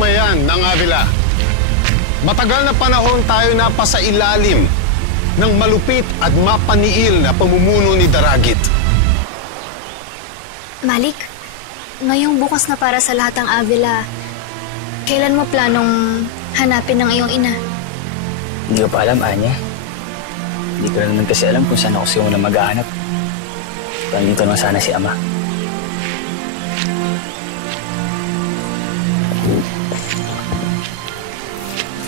mamayan ng Avila, matagal na panahon tayo napasa ilalim ng malupit at mapaniil na pamumuno ni Daragit. Malik, ngayong bukas na para sa lahat ng Avila, kailan mo planong hanapin ng iyong ina? Hindi ko pa alam, Anya. Hindi ko naman kasi alam kung saan ako siya muna maghahanap. Nandito naman sana si Ama.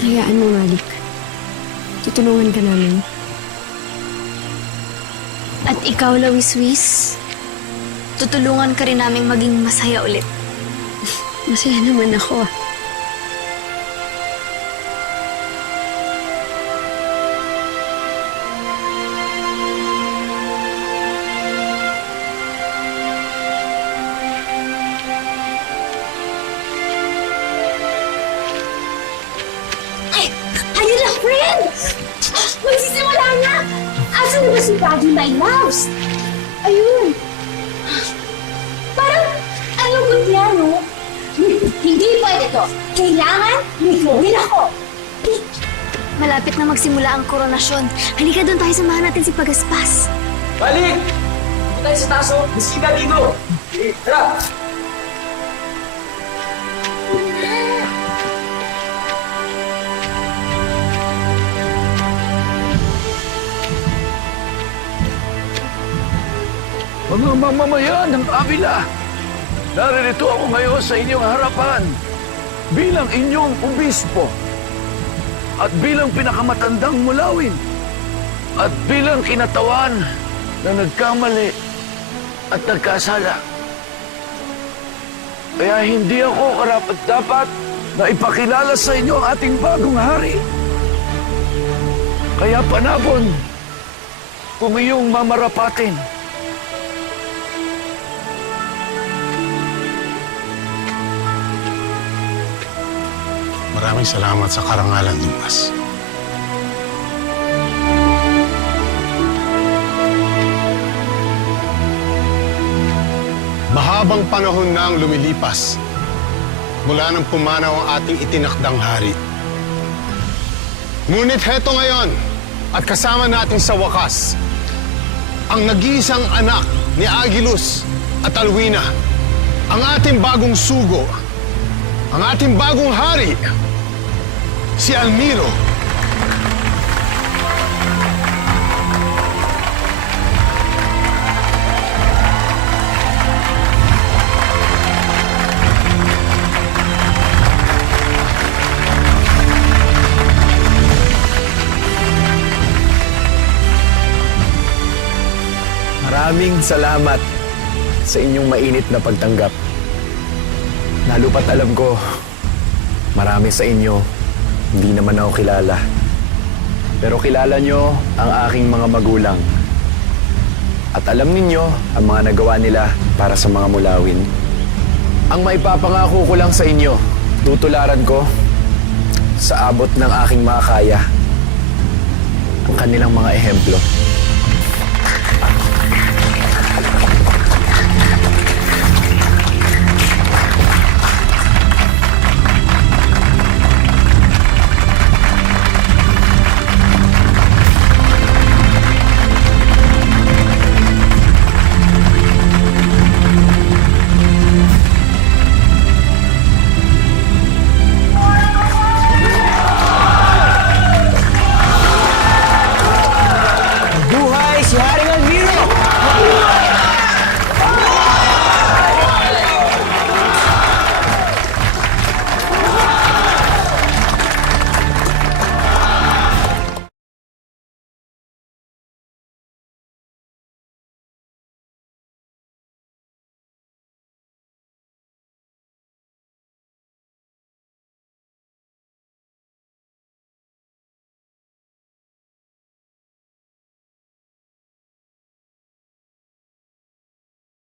Hayaan mo, Malik. Tutulungan ka namin. At ikaw, Lawiswis, tutulungan ka rin naming maging masaya ulit. Masaya naman ako. Ayun na, friends! Magsisimula na! Asan na ba si Baggy, my loves? Ayun! Parang, ang lungkot niya, no? Hindi pwede to. Kailangan may gawin ako. Malapit na magsimula ang koronasyon. Halika doon tayo, samahan natin si Pagaspas. Balik! Dito tayo sa taso. Bisita dito. Tara! Mga mamamayan ng Avila, naririto ako ngayon sa inyong harapan bilang inyong obispo at bilang pinakamatandang mulawin at bilang kinatawan na nagkamali at nagkasala. Kaya hindi ako karapat-dapat na ipakilala sa inyo ang ating bagong hari. Kaya panabon kung iyong mamarapatin. Maraming salamat sa karangalan, Lumas. Mahabang panahon na ang lumilipas mula nang pumanaw ang ating itinakdang hari. Ngunit heto ngayon at kasama natin sa wakas ang nag-iisang anak ni Agilus at Alwina, ang ating bagong sugo, ang ating bagong hari, si Almiro. Maraming salamat sa inyong mainit na pagtanggap. Lalo pat alam ko, marami sa inyo hindi naman ako kilala. Pero kilala nyo ang aking mga magulang. At alam ninyo ang mga nagawa nila para sa mga mulawin. Ang maipapangako ko lang sa inyo, tutularan ko sa abot ng aking makakaya ang kanilang mga ehemplo.